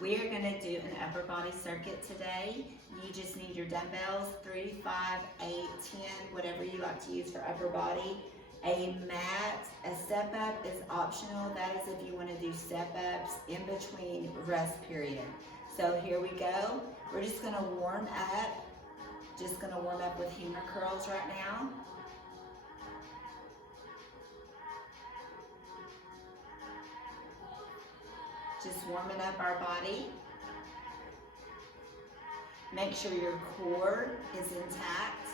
We are going to do an upper body circuit today. You just need your dumbbells, 3, 5, 8, 10, whatever you like to use for upper body. A mat, a step up is optional. That is if you want to do step ups in between rest period. So here we go. We're just going to warm up. Just going to warm up with hammer curls right now. Just warming up our body. Make sure your core is intact.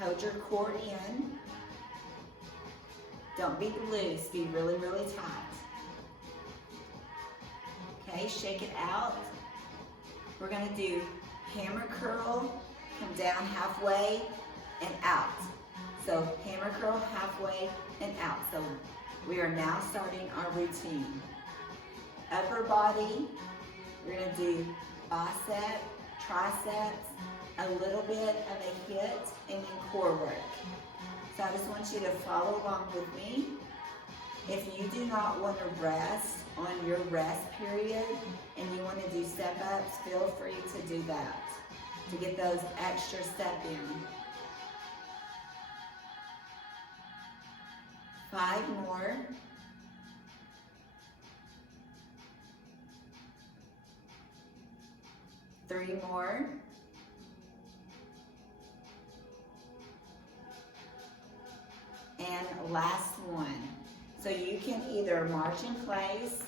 Hold your core in. Don't be loose, be really, really tight. Okay, shake it out. We're gonna do hammer curl, come down halfway and out. So hammer curl halfway and out. So we are now starting our routine. Upper body, we're gonna do bicep, triceps, a little bit of a HIIT, and then core work. So I just want you to follow along with me. If you do not want to rest on your rest period and you want to do step ups, feel free to do that, to get those extra step in. 5 more. 3 more. And last one. So you can either march in place,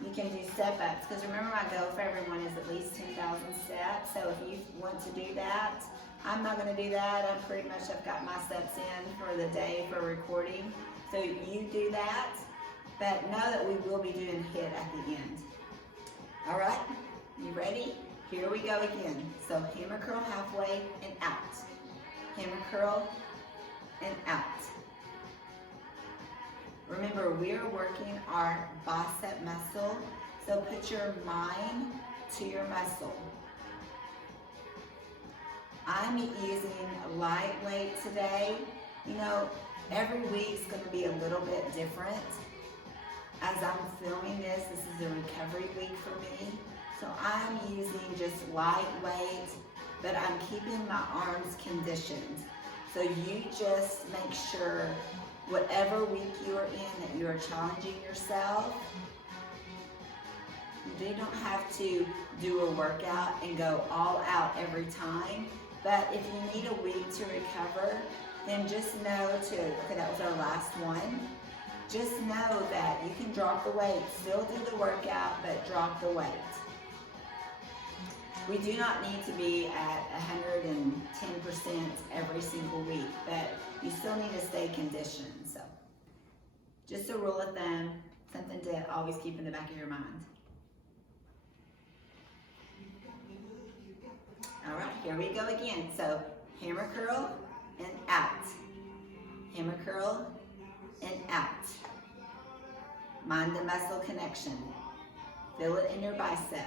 you can do step ups, because remember my goal for everyone is at least 10,000 steps. So if you want to do that, I'm not going to do that. I'm pretty much, I've got my steps in for the day for recording. So you do that, but know that we will be doing HIIT at the end. All right, you ready? Here we go again. So hammer curl halfway and out. Hammer curl and out. Remember, we are working our bicep muscle, so put your mind to your muscle. I'm using lightweight today. You know, every week's going to be a little bit different. As I'm filming this is a recovery week for me. So I'm using just lightweight, but I'm keeping my arms conditioned. So you just make sure whatever week you are in that you are challenging yourself. You don't have to do a workout and go all out every time, but if you need a week to recover, then just know okay, that was our last one. Just know that you can drop the weight, still do the workout, but drop the weight. We do not need to be at 110% every single week, but you still need to stay conditioned. So just a rule of thumb, something to always keep in the back of your mind. All right, here we go again. So hammer curl and out. Hammer curl and out. Mind the muscle connection. Feel it in your bicep.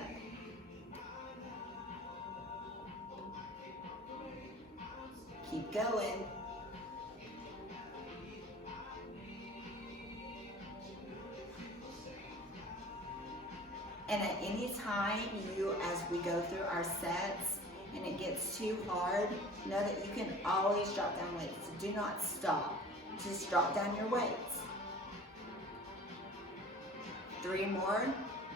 Keep going. And at any time as we go through our sets and it gets too hard, know that you can always drop down weights. Do not stop. Just drop down your weights. 3 more.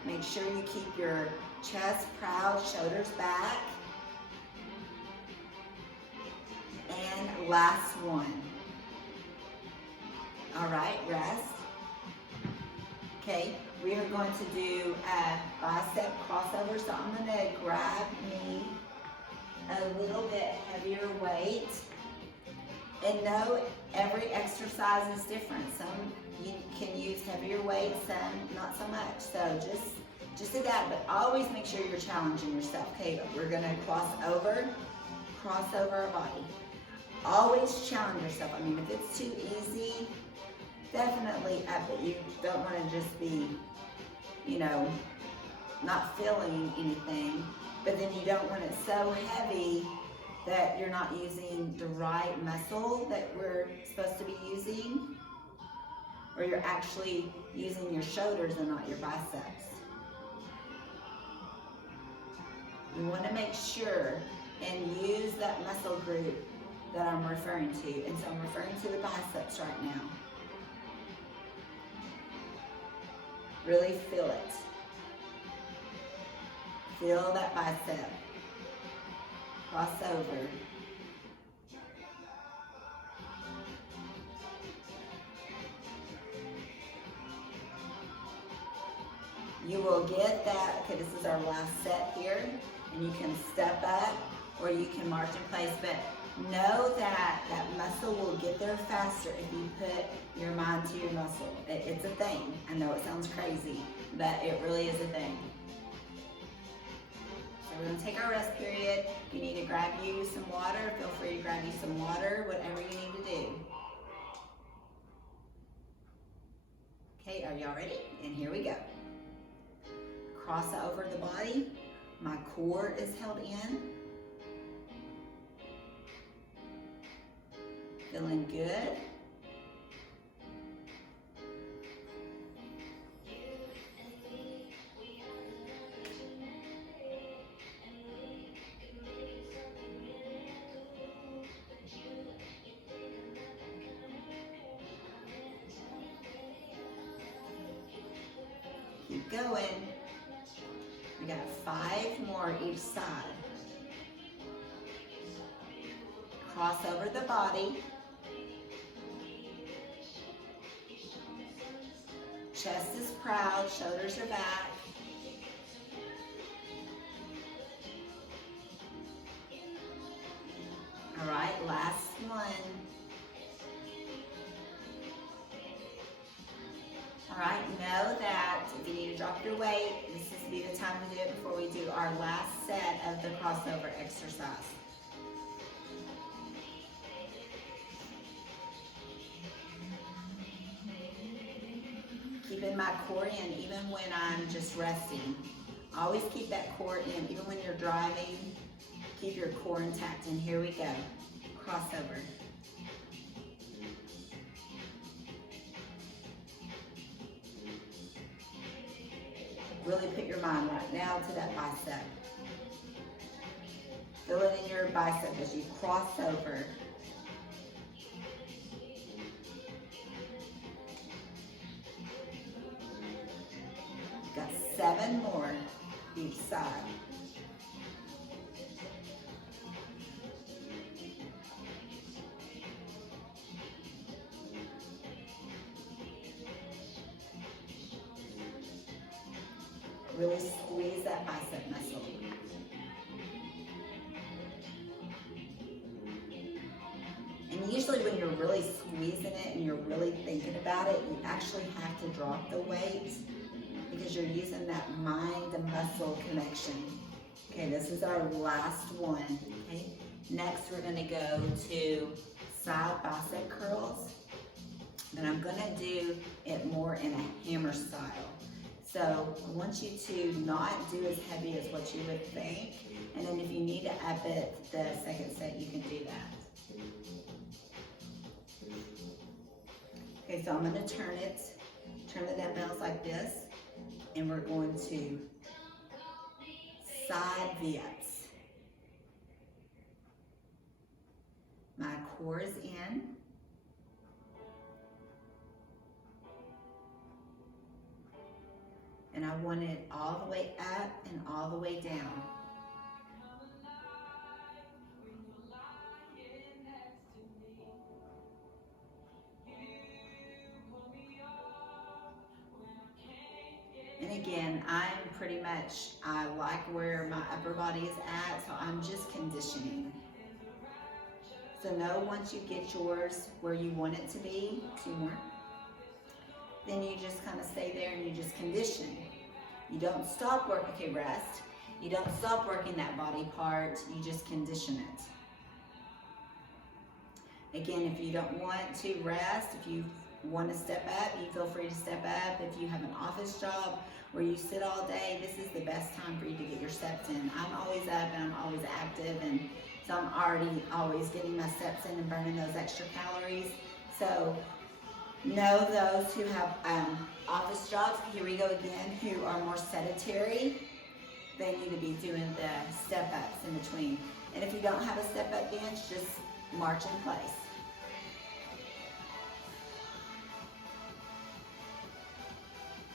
Make sure you keep your chest proud, shoulders back. And last one. All right, rest. Okay, we are going to do a bicep crossover. So I'm going to grab me a little bit heavier weight. And know every exercise is different. Some you can use heavier weight, some not so much. So just adapt, but always make sure you're challenging yourself. Okay, we're going to cross over our body. Always challenge yourself. I mean, if it's too easy, definitely up it. You don't want to just be, not feeling anything, but then you don't want it so heavy that you're not using the right muscle that we're supposed to be using, or you're actually using your shoulders and not your biceps. You want to make sure and use that muscle group that I'm referring to. And so I'm referring to the biceps right now. Really feel it. Feel that bicep. Cross over. You will get that, okay, this is our last set here, and you can step up or you can march in place, but know that that muscle will get there faster if you put your mind to your muscle. It's a thing. I know it sounds crazy, but it really is a thing. So we're gonna take our rest period. If you need to grab you some water, feel free to grab you some water, whatever you need to do. Okay, are y'all ready? And here we go. Cross over the body. My core is held in. Feeling good. Keep going. We got 5 more each side. Cross over the body. Chest is proud, shoulders are back. All right, last one. All right, know that if you need to drop your weight, this is be the time to do it before we do our last set of the crossover exercise. Keeping my core in even when I'm just resting. Always keep that core in, even when you're driving, keep your core intact. And here we go, crossover. Really put your mind right now to that bicep. Feel it in your bicep as you cross over. Got 7 more each side. Really squeeze that bicep muscle. And usually when you're really squeezing it and you're really thinking about it, you actually have to drop the weight because you're using that mind and muscle connection. Okay, this is our last one. Okay, next we're going to go to side bicep curls, but I'm going to do it more in a hammer style. So I want you to not do as heavy as what you would think, and then if you need to up it the second set, you can do that. Okay, so I'm going to turn the dumbbells like this, and we're going to side V-ups. My core is in. And I want it all the way up and all the way down. And again, I like where my upper body is at, so I'm just conditioning. So know once you get yours where you want it to be, 2 more. Then you just kind of stay there and you just condition. You don't stop working, okay, rest. You don't stop working that body part, you just condition it. Again, if you don't want to rest, if you want to step up, you feel free to step up. If you have an office job where you sit all day, this is the best time for you to get your steps in. I'm always up and I'm always active, and so I'm already always getting my steps in and burning those extra calories. So know those who have office jobs, here we go again, who are more sedentary. they need to be doing the step-ups in between. And if you don't have a step-up bench, just march in place.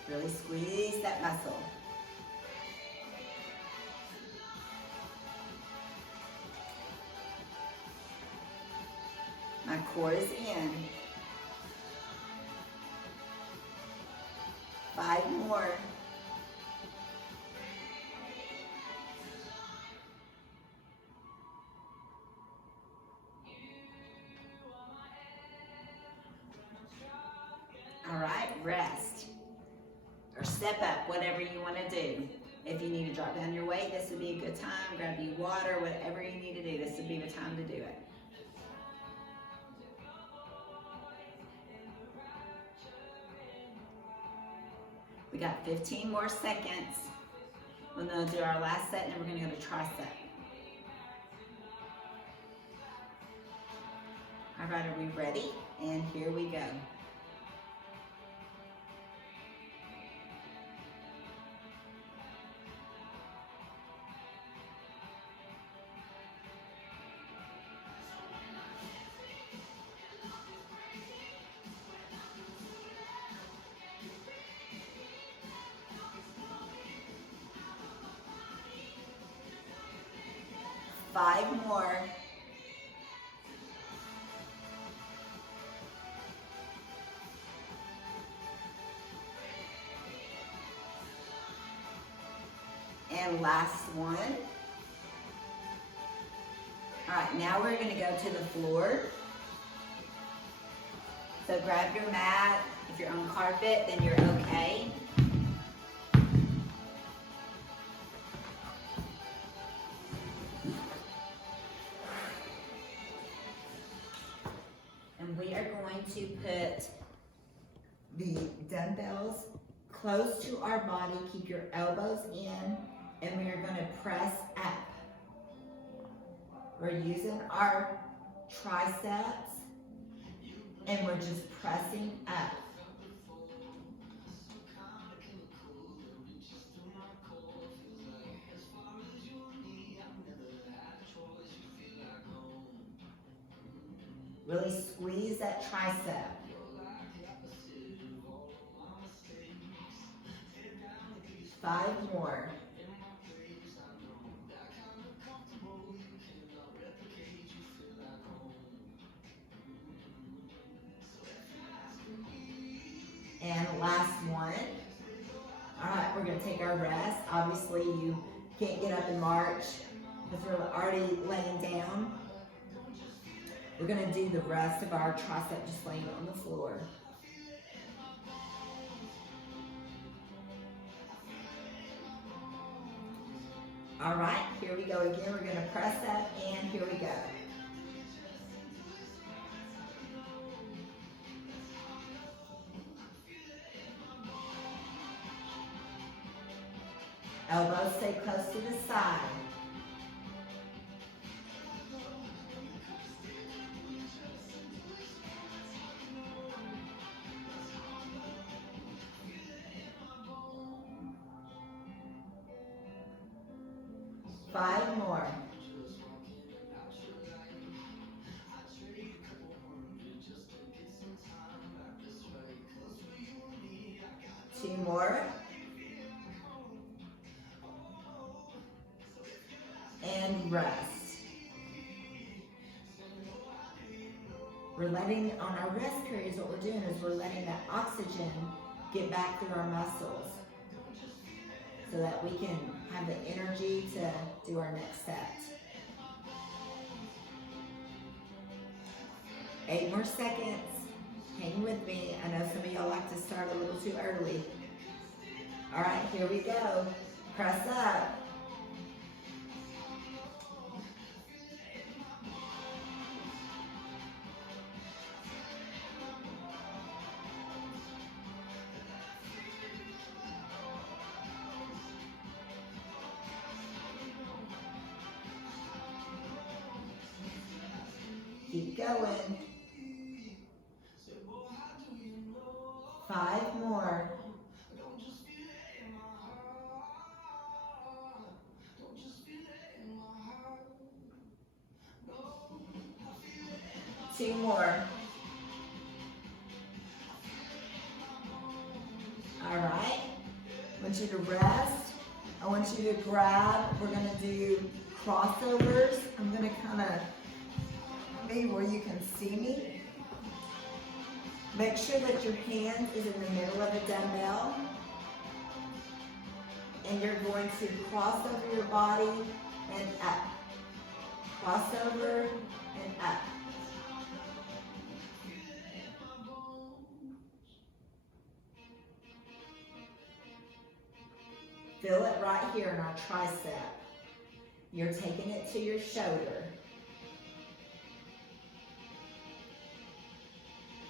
Really squeeze that muscle. My core is in. 5 more. All right, rest. Or step up, whatever you want to do. If you need to drop down your weight, this would be a good time. Grab you water, whatever you need to do, this would be the time to do it. We got 15 more seconds. We'll then do our last set, and then we're going to go to tricep. All right, are we ready? And here we go. Five more. And last one. All right, now we're going to go to the floor. So grab your mat. If you're on carpet, then you're okay. And we are going to put the dumbbells close to our body. Keep your elbows in, and we are going to press up. We're using our triceps, and we're just pressing up. Really squeeze that tricep. Five more. And last one. All right, we're gonna take our rest. Obviously you can't get up and march because we're already laying down. We're gonna do the rest of our tricep just laying on the floor. All right, here we go again. We're gonna press up, and here we go. Elbows stay close to the side. Five more. Two more. And rest. We're letting, on our rest periods, what we're doing is we're letting that oxygen get back through our muscles so that we can have the energy to do our next set. 8 more seconds. Hang with me. I know some of y'all like to start a little too early. All right, here we go. Press up. Keep going. 5 more. 2 more. All right. I want you to rest. I want you to grab. We're going to do crossovers. I'm going to kind of maybe where you can see me. Make sure that your hand is in the middle of the dumbbell. And you're going to cross over your body and up. Cross over and up. Feel it right here in our tricep. You're taking it to your shoulder.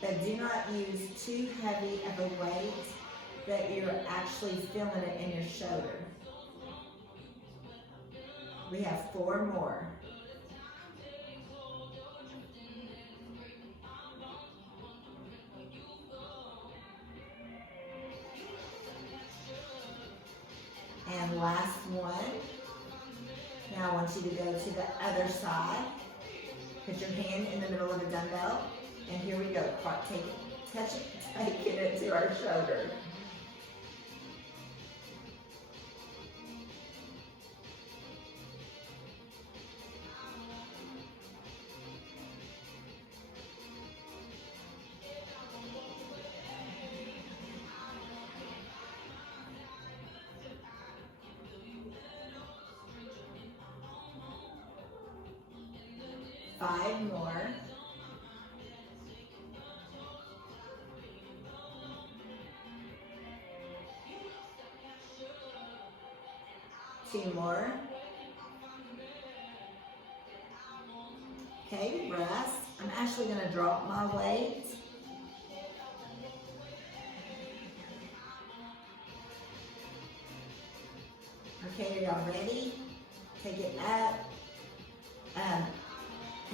But do not use too heavy of a weight that you're actually feeling it in your shoulder. We have 4 more. And last one. Now I want you to go to the other side. Put your hand in the middle of the dumbbell. And here we go. Take it, touch it, taking it to our shoulder. Five more. Two more. Okay, rest. I'm actually going to drop my weight. Okay, are y'all ready? Take it up.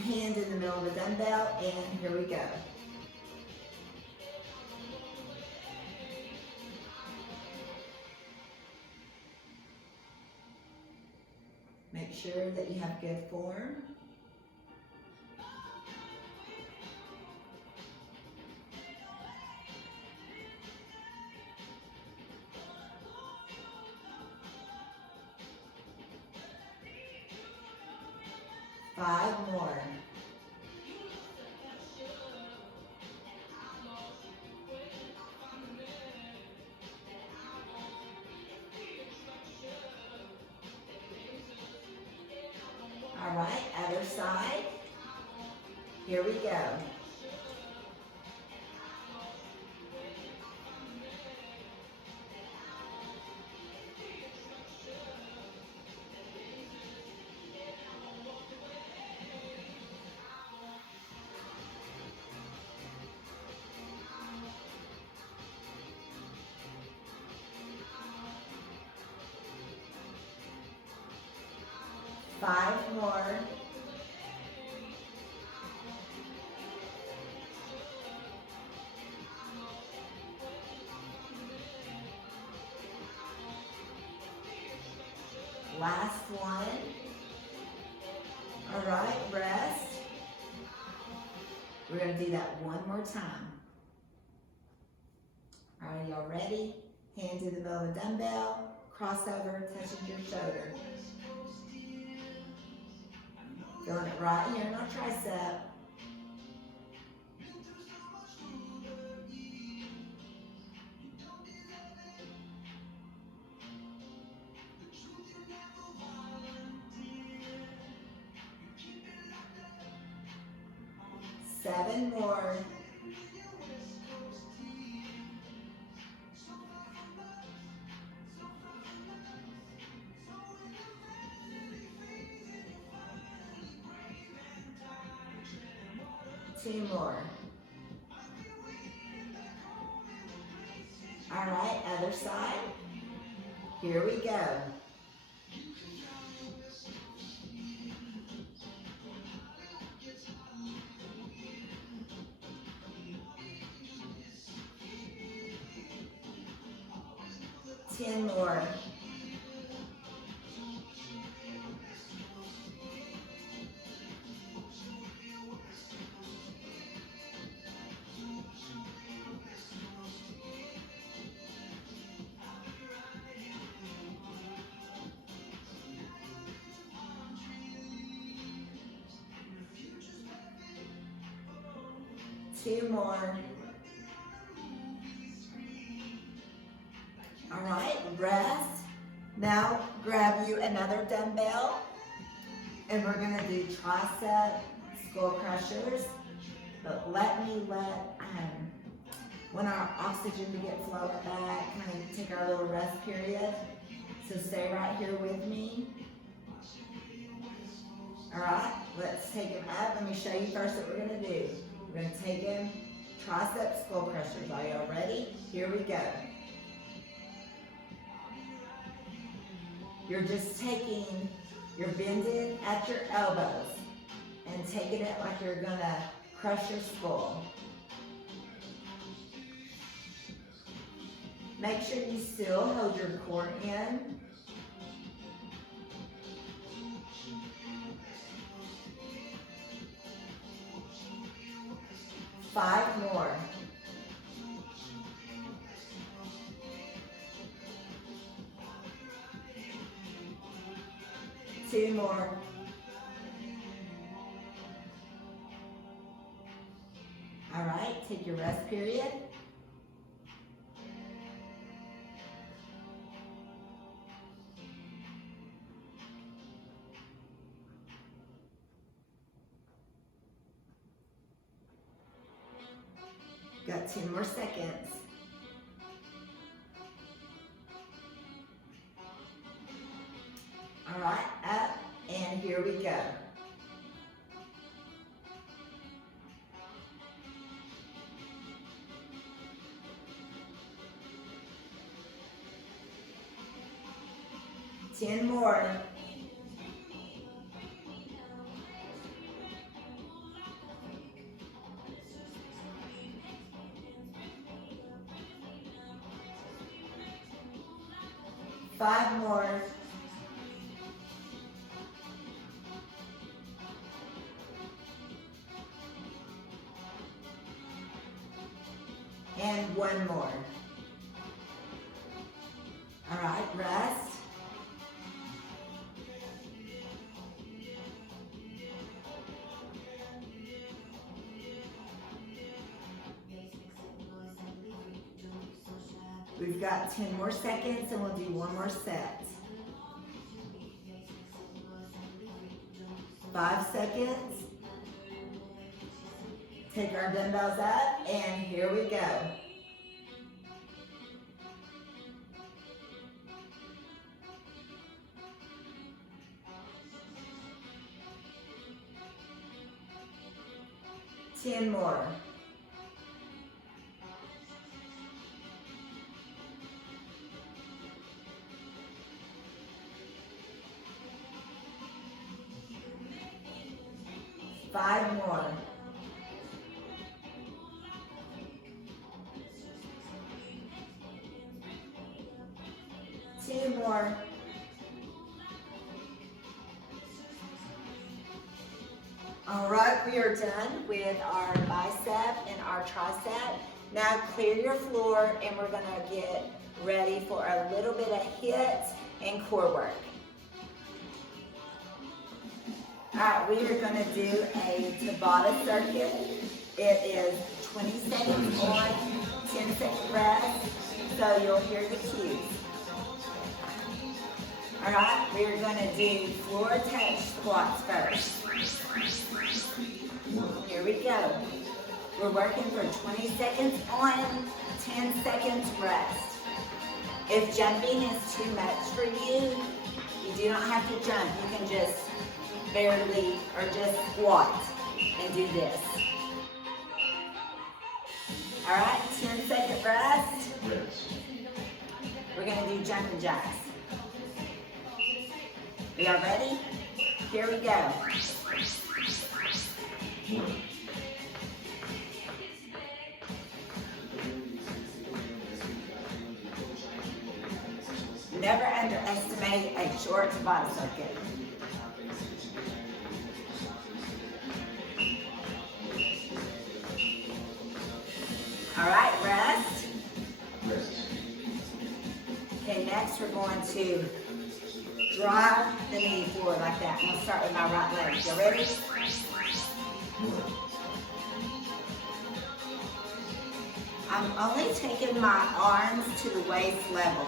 Hand in the middle of the dumbbell, and here we go. Make sure that you have good form. Five more. All right, other side. Here we go. Five more. Last one. All right, rest. We're going to do that one more time. All right, y'all ready? Hands in the middle of the dumbbell, crossover, touching your shoulder. Feeling it right here in our tricep. Seven more. Two more. All right, other side. Here we go. Ten more. 2 more. All right, rest. Now grab you another dumbbell, and we're gonna do tricep skull crushers. But when our oxygen to get flowing back, kind of take our little rest period. So stay right here with me. All right, let's take them up. Let me show you first what we're gonna do. We're gonna take them tricep skull crushers. Are y'all ready? Here we go. You're just you're bending at your elbows and taking it like you're gonna crush your skull. Make sure you still hold your core in. Five more. Two more. All right, take your rest period. Got 10 more seconds. All right, up, and here we go. Ten more. Five more. And one more. All right, rest. We've got 10 more seconds and we'll do one more set. 5 seconds. Take our dumbbells up and here we go. Ten more. Five more. Two more. All right, we are done with our bicep and our tricep. Now clear your floor and we're gonna get ready for a little bit of HIIT and core work. All right, we are gonna do a Tabata circuit. It is 20 seconds on, 10-second rest, so you'll hear the cues. All right, we are gonna do floor touch squats first. Here we go. We're working for 20 seconds on, 10 seconds rest. If jumping is too much for you, you do not have to jump. You can just barely or just squat and do this. All right, 10-second rest. We're gonna do jumping jacks. Are y'all ready? Here we go. Never underestimate a short Tabata circuit. All right, rest. Okay, next we're going to drive the knee forward like that. I'm going to start with my right leg. You ready? I'm only taking my arms to the waist level.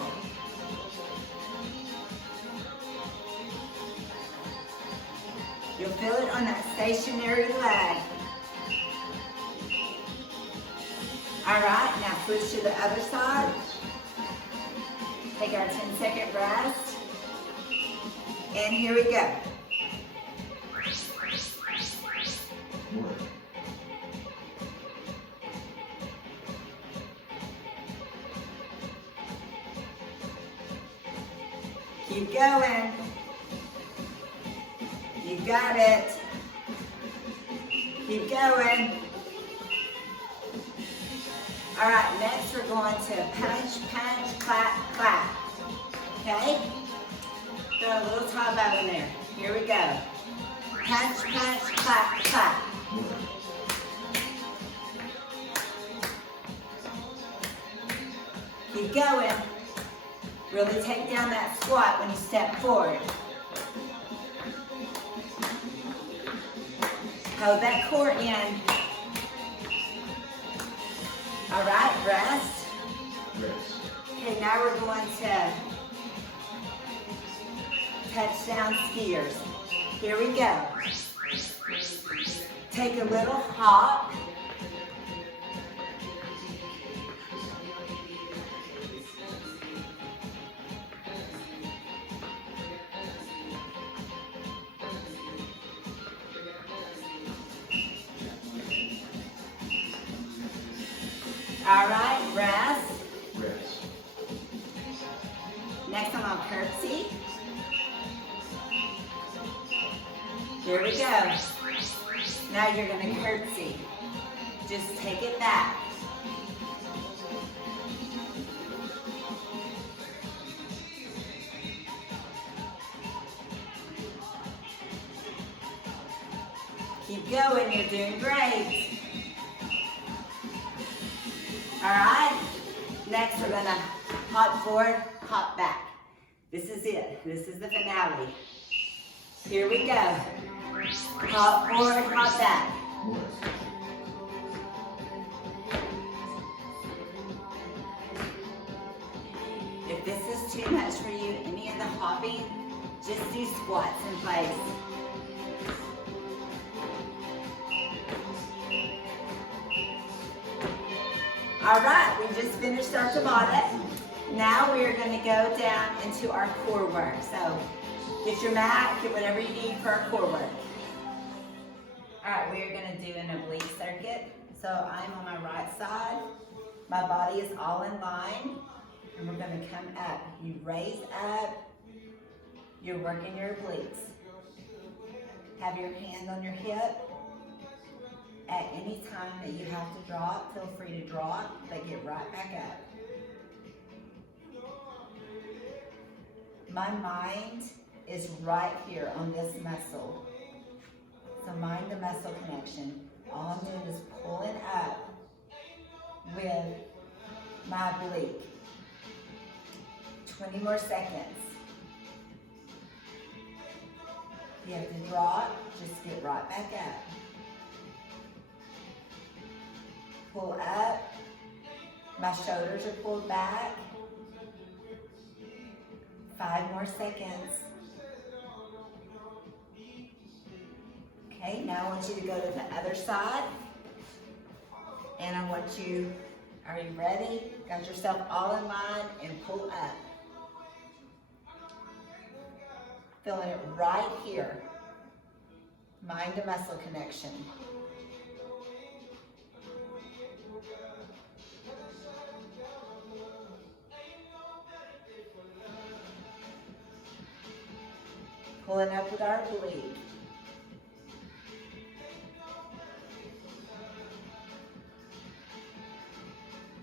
You'll feel it on that stationary leg. All right, now switch to the other side. Take our 10-second rest. And here we go. Keep going. You got it. Keep going. All right, next we're going to punch, punch, clap, clap. Okay? Throw a little top out in there. Here we go. Punch, punch, clap, clap. Keep going. Really take down that squat when you step forward. Hold that core in. All right, rest. Okay, now we're going to touchdown skiers. Here we go. Take a little hop. All right, rest. Next I'm on curtsy. Here we go. Now you're going to curtsy. Just take it back. Keep going, you're doing great. All right, next we're gonna hop forward, hop back. This is it, this is the finale. Here we go. Hop forward, hop back. If this is too much for you, any of the hopping, just do squats in place. All right, we just finished our Tabata. Now we are going to go down into our core work. So get your mat, get whatever you need for our core work. All right, we are going to do an oblique circuit. So I'm on my right side. My body is all in line. And we're going to come up. You raise up. You're working your obliques. Have your hand on your hip. At any time that you have to drop, feel free to drop, but get right back up. My mind is right here on this muscle. So mind to muscle connection. All I'm doing is pulling up with my oblique. 20 more seconds. If you have to drop, just get right back up. Pull up. My shoulders are pulled back. 5 more seconds. Okay, now I want you to go to the other side. And I want you, are you ready? Got yourself all in line and pull up. Feeling it right here. Mind to muscle connection. Pulling up with our oblique.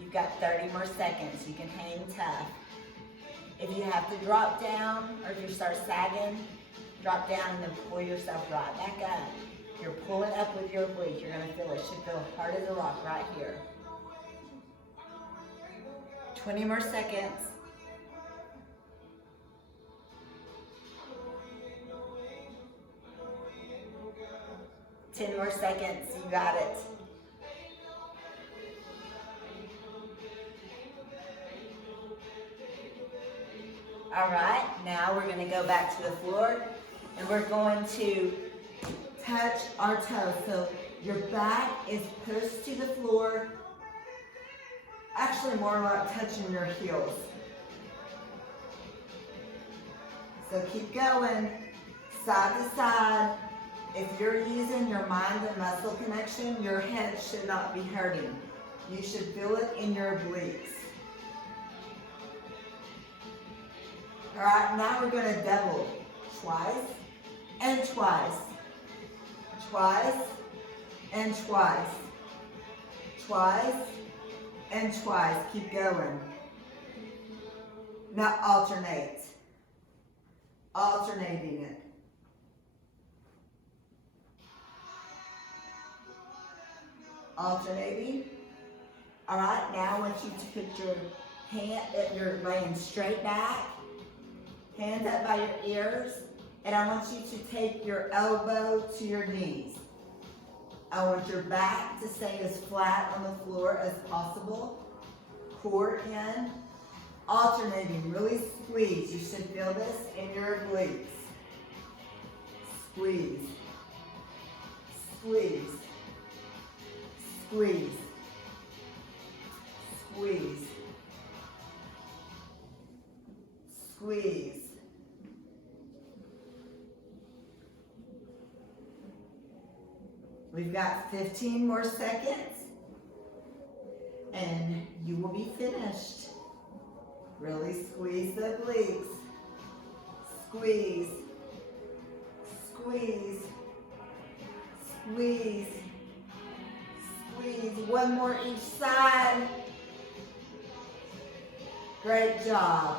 You've got 30 more seconds. You can hang tough. If you have to drop down or if you start sagging, drop down and then pull yourself right back up. You're pulling up with your oblique. You're going to feel it. Should feel hard as a rock right here. 20 more seconds. 10 more seconds, you got it. Now we're going to go back to the floor and we're going to touch our toes. So your back is pushed to the floor. Actually, more like touching your heels. So keep going, side to side. If you're using your mind and muscle connection, your head should not be hurting. You should feel it in your obliques. All right, now we're going to double. Twice and twice. Twice and twice. Twice and twice. Keep going. Now alternate. Alternating it. Alternating. All right, now I want you to put your hand, you're laying straight back, hands up by your ears, and I want you to take your elbow to your knees. I want your back to stay as flat on the floor as possible. Core in. Alternating, really squeeze. You should feel this in your obliques. Squeeze. Squeeze. Squeeze. Squeeze. Squeeze. We've got 15 more seconds and you will be finished. Really squeeze the obliques. Squeeze. Squeeze. Squeeze. Squeeze. One more each side. Great job.